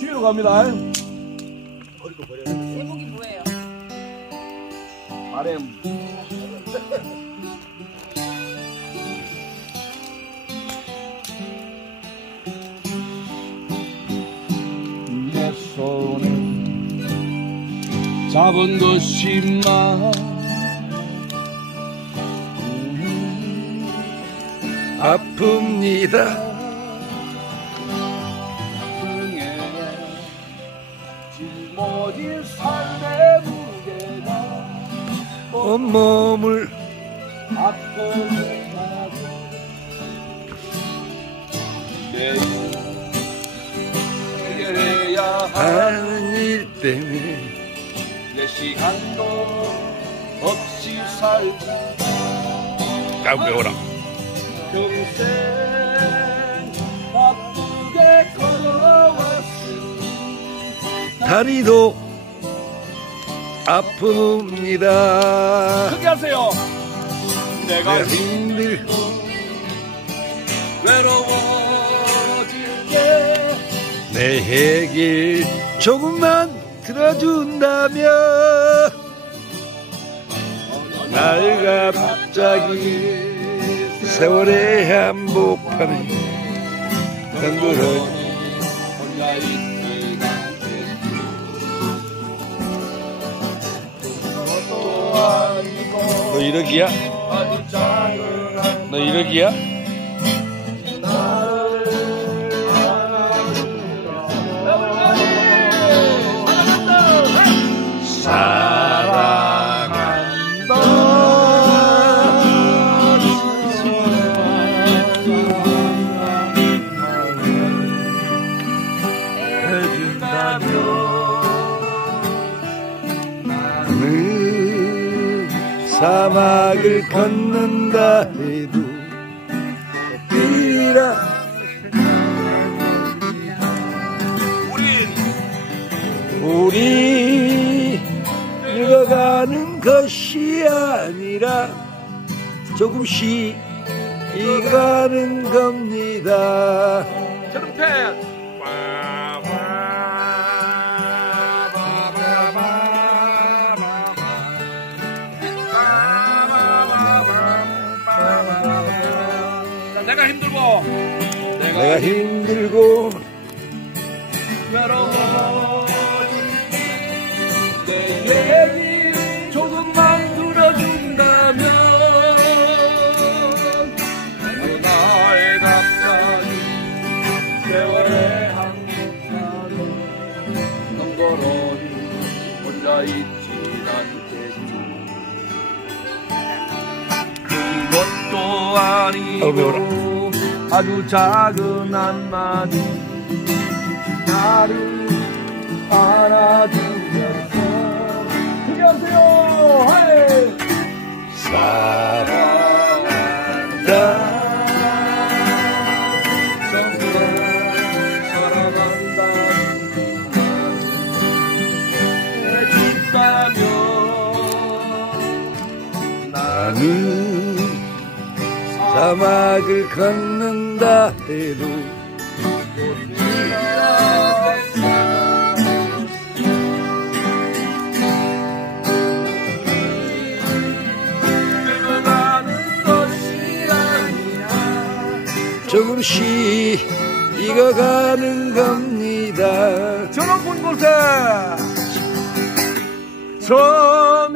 주위로 갑니다. 제목이 뭐예요? 바램. 내 손에 잡은 것이 아픕니다. 짊어진 삶의 무게가 온몸을 아프게 하고 매일 해결해야 하는 일 때문에 내 시간도 없이 살고 배워라. 평생 바쁘게 걸어왔으니 다리도 아픕니다. 크게 하세요. 내가 힘들고 외로워질 때 내 얘길 조금만 들어준다면 날 갑자기 세월에 한복판에 덩그러니 혼자 있기가 것도 아니고 너 이러기야? 아주 작은 너 이러기야? 사막을 걷는다 해도 뛰라 우리 늙어가는 것이 아니라 조금씩 익어가는 겁니다. 트럼펫 내가 힘들고 내가 힘들고 외로워진 내 얘기 조금만 들어준다면 나의 갑자기 세월의 한복판에 덩그러니 혼자 있진 않겠지. 큰 것도 아니고 아주 작은 한마디 나를 알아주면서 크게 하세요. 하이. 사랑한다 정말 사랑한다 해준다면 나는 사막을 걷는다 해도 조금씩 익어가는 겁니다. 저 높은 곳에 저